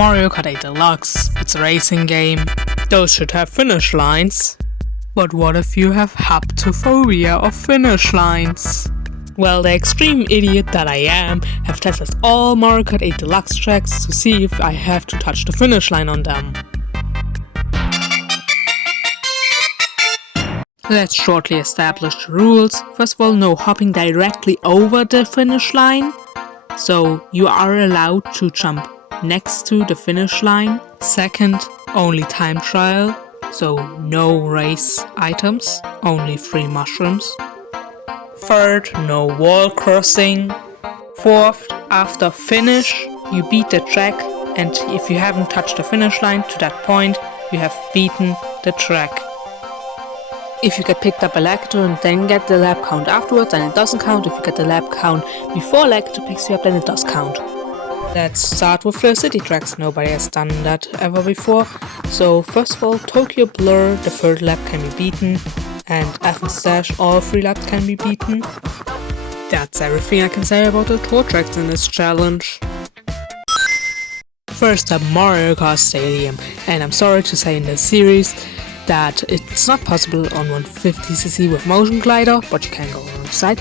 Mario Kart 8 Deluxe, it's a racing game. Those should have finish lines. But what if you have haptophobia of finish lines? Well, the extreme idiot that I am have tested all Mario Kart 8 Deluxe tracks to see if I have to touch the finish line on them. Let's shortly establish the rules. First of all, no hopping directly over the finish line. So you are allowed to jump next to the finish line. Second, only time trial. So no race items, only free mushrooms. Third, no wall crossing. Fourth, after finish, you beat the track, and if you haven't touched the finish line to that point, you have beaten the track. If you get picked up by Lagator and then get the lap count afterwards, then it doesn't count. If you get the lap count before Lagator picks you up, then it does count. Let's start with the city tracks. Nobody has done that ever before. So first of all, Tokyo Blur, the third lap can be beaten, and Athens Dash, all 3 laps can be beaten. That's everything I can say about the tour tracks in this challenge. First up, Mario Kart Stadium, and I'm sorry to say in this series that it's not possible on 150cc with motion glider, but you can go on the side,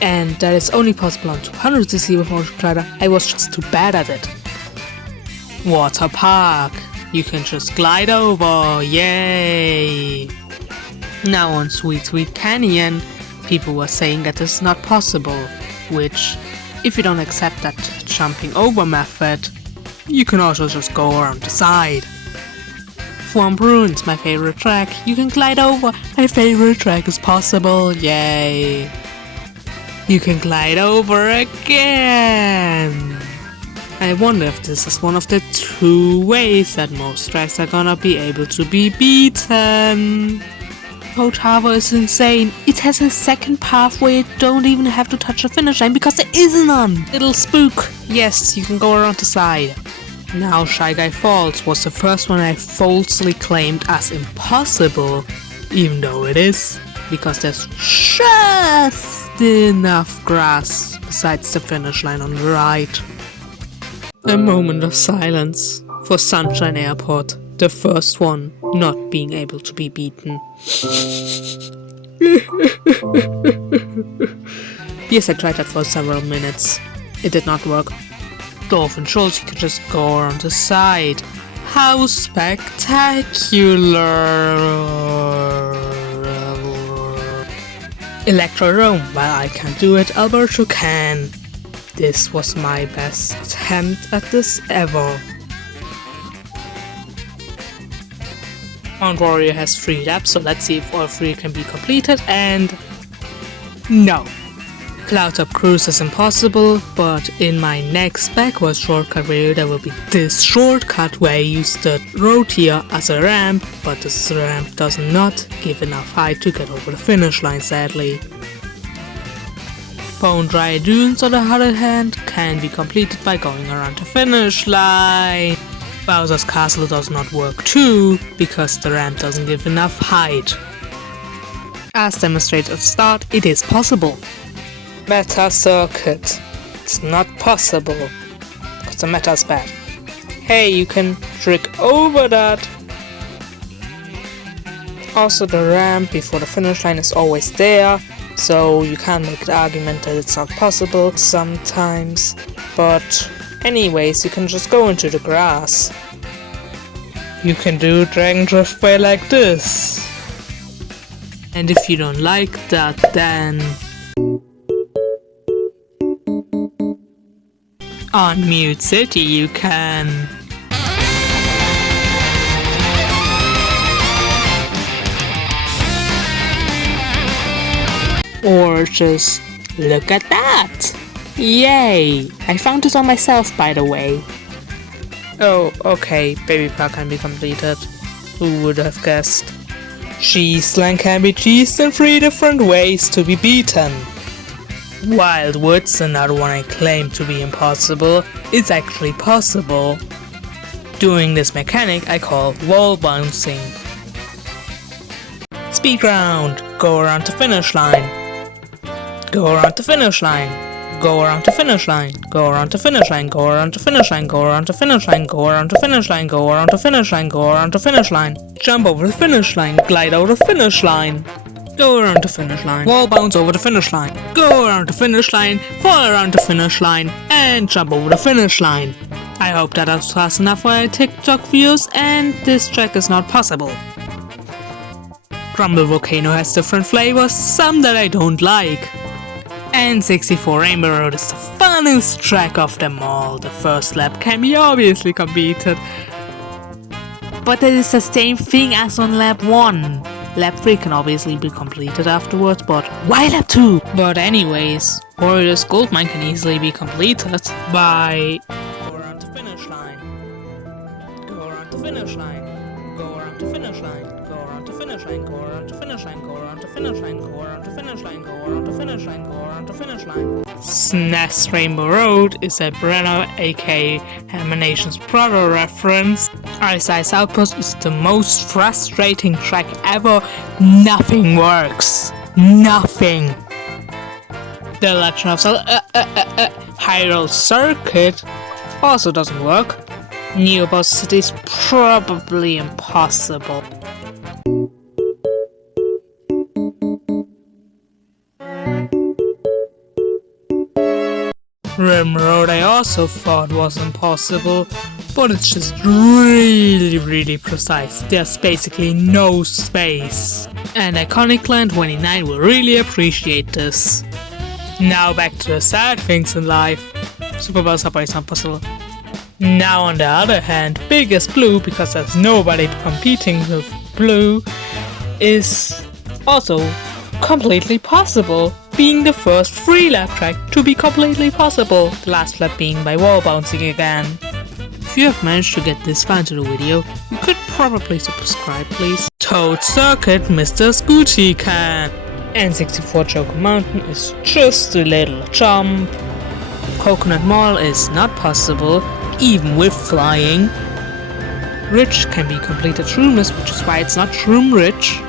and that is only possible on 200cc with motion glider. I was just too bad at it. Water Park, you can just glide over, yay! Now on Sweet Sweet Canyon, people were saying that it's not possible, which, if you don't accept that jumping over method, you can also just go around the side. Swamp Ruins, my favorite track, you can glide over, my favorite track is possible, yay! You can glide over again! I wonder if this is one of the 2 ways that most tracks are gonna be able to be beaten. Coach Harbor is insane. It has a second path where you don't even have to touch the finish line because there is none. Little spook. Yes, you can go around the side. Now Shy Guy Falls was the first one I falsely claimed as impossible, even though it is, because there's just enough grass besides the finish line on the right. A moment of silence for Sunshine Airport, the first one not being able to be beaten. Yes, I tried that for several minutes. It did not work. Dolphin Shoals, you can just go around the side. How spectacular! Electro-Rome, while I can't do it, Alberto can. This was my best attempt at this ever. Mount Warrior has 3 laps, so let's see if all 3 can be completed, and no. Cloudtop Cruise is impossible, but in my next backwards shortcut video there will be this shortcut where I use the road here as a ramp, but this ramp does not give enough height to get over the finish line, sadly. Bone Dry Dunes, on the other hand, can be completed by going around the finish line. Bowser's Castle does not work too, because the ramp doesn't give enough height. As demonstrated at the start, it is possible. Meta Circuit. It's not possible, because the meta is bad. Hey, you can trick over that. Also, the ramp before the finish line is always there, so you can't make the argument that it's not possible sometimes. But anyways, you can just go into the grass. You can do Dragon Drift Way like this. And if you don't like that, then on Mute City you can. Or just look at that! Yay! I found this on myself, by the way. Oh, okay, Baby Park can be completed. Who would have guessed? Cheeseland can be cheesed in 3 different ways to be beaten. Wildwoods, another one I claim to be impossible, is actually possible. Doing this mechanic I call wall bouncing. Speed round, go around the finish line. Go around the finish line. Go around the finish line, go around the finish line, go around the finish line, go around the finish line, go around the finish line, go around the finish line, go around the finish line. Jump over the finish line, glide over the finish line. Go around the finish line, wall bounce over the finish line. Go around the finish line, fall around the finish line, and jump over the finish line. I hope that was fast enough for your TikTok views, and this track is not possible. Rumble Volcano has different flavors, some that I don't like. And 64 Rainbow Road is the funnest track of them all. The first lap can be obviously completed, but that is the same thing as on lap 1. Lap 3 can obviously be completed afterwards, but why lap 2? But anyways, Warriors Gold Mine can easily be completed by go around the finish line, go around the finish line, go around the finish line, go around the finish line, go around the finish line, go around the finish line, go around the finish line, go around the finish line, go around the finish line. SNES Rainbow Road is a Brenner aka Animation's brother reference. Ice Outpost is the most frustrating track ever. Nothing works. Nothing. The Legend of Zelda Hyrule Circuit also doesn't work. New Boss City is probably impossible. Rim Road I also thought was impossible, but it's just really precise. There's basically no space. And Iconic Land 29 will really appreciate this. Now back to the sad things in life. Super Bowl Subway is not possible. Now on the other hand, Biggest Blue, because there's nobody competing with Blue, is also completely possible, being the first 3-lap track to be completely possible, the last lap being by wall bouncing again. If you have managed to get this far into the video, you could probably subscribe please. Toad Circuit Mr. Scooty can. N64 Joker Mountain is just a little jump. Coconut Mall is not possible, even with flying. Ridge can be completed shroomless, which is why it's not Shroom Ridge.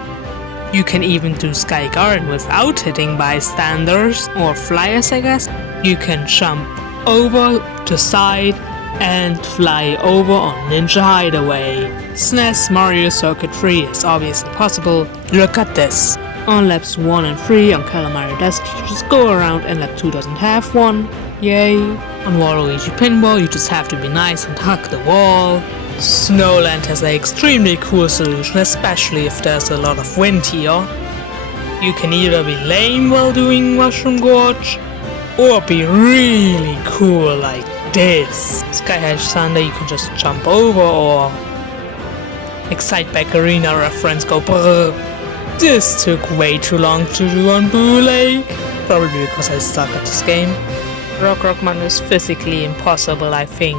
You can even do Sky Garden without hitting bystanders or flyers, I guess. You can jump over the side and fly over on Ninja Hideaway. SNES Mario Circuit 3 is obviously possible. Look at this. On laps 1 and 3 on Calamari Desk, you just go around, and lap 2 doesn't have one. Yay. On Waluigi Pinball, you just have to be nice and hug the wall. Snowland has an extremely cool solution, especially if there's a lot of wind here. You can either be lame while doing Mushroom Gorge, or be really cool like this. Sky High Thunder you can just jump over, or Excite Back Arena reference go brrr. This took way too long to do on Boo Lake, probably because I suck at this game. Rock Man is physically impossible, I think.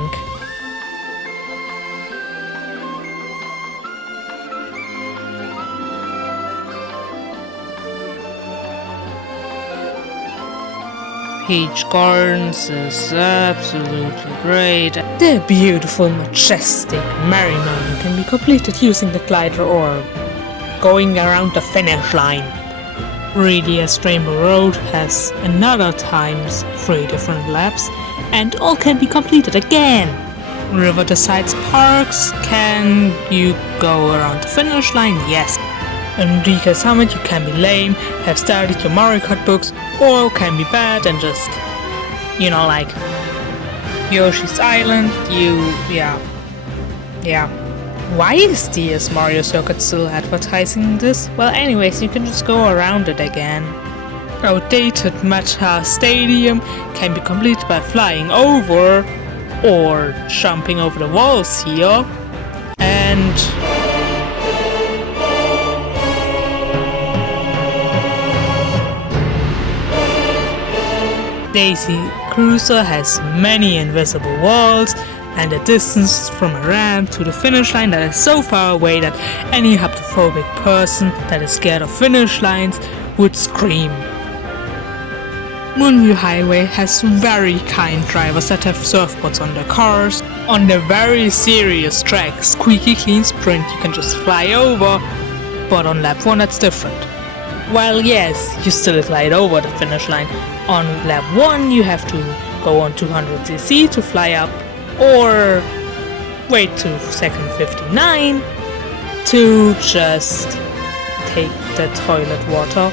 Peach Gardens is absolutely great. The beautiful, majestic Merry Mountain can be completed using the glider or going around the finish line. 3DS Rainbow Road has another times 3 different laps, and all can be completed again. River Decides Parks, can you go around the finish line? Yes. Enrique Summit, you can be lame, have started your Mario Kart books, or can be bad and just, like Yoshi's Island, yeah. Why is DS Mario Circuit still advertising this? Well, anyways, you can just go around it again. Outdated Meta Stadium can be completed by flying over or jumping over the walls here. And Daisy Cruiser has many invisible walls and a distance from a ramp to the finish line that is so far away that any haptophobic person that is scared of finish lines would scream. Moonview Highway has very kind drivers that have surfboards on their cars. On the very serious track, Squeaky Clean Sprint, you can just fly over, but on lap 1 that's different. While yes, you still glide over the finish line. On lap 1 you have to go on 200cc to fly up, or wait to second 59 to just take the toilet water.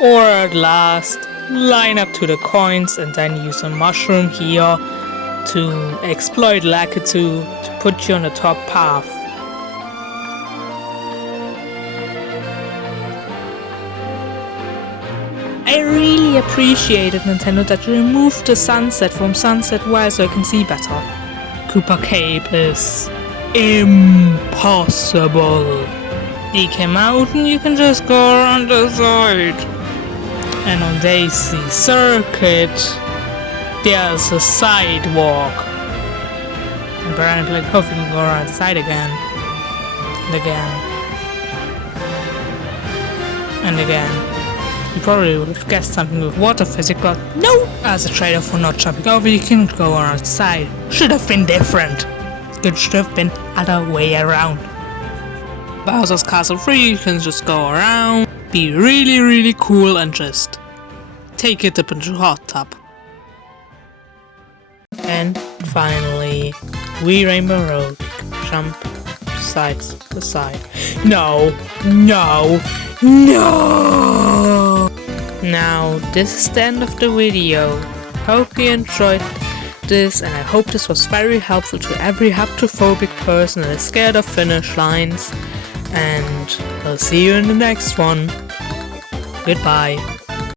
Or at last, line up to the coins and then use a mushroom here to exploit Lakitu to put you on the top path. I really appreciated Nintendo that you removed the sunset from Sunset Wild so I can see better. Cooper Cape is impossible. You came out and you can just go around the side. And on Daisy Circuit, there's a sidewalk. And apparently, hopefully you can go around the side again. And again. And again. You probably would have guessed something with water physics, but no! As a trade-off for not jumping over, you can go around the side. Should have been different. It should have been other way around. Bowser's Castle 3, you can just go around, be really cool and just take it up into hot tub. And finally, Wii Rainbow Road, jump sides to side. No! Now, this is the end of the video. Hope you enjoyed this, and I hope this was very helpful to every haptophobic person that is scared of finish lines. And I'll see you in the next one. Goodbye.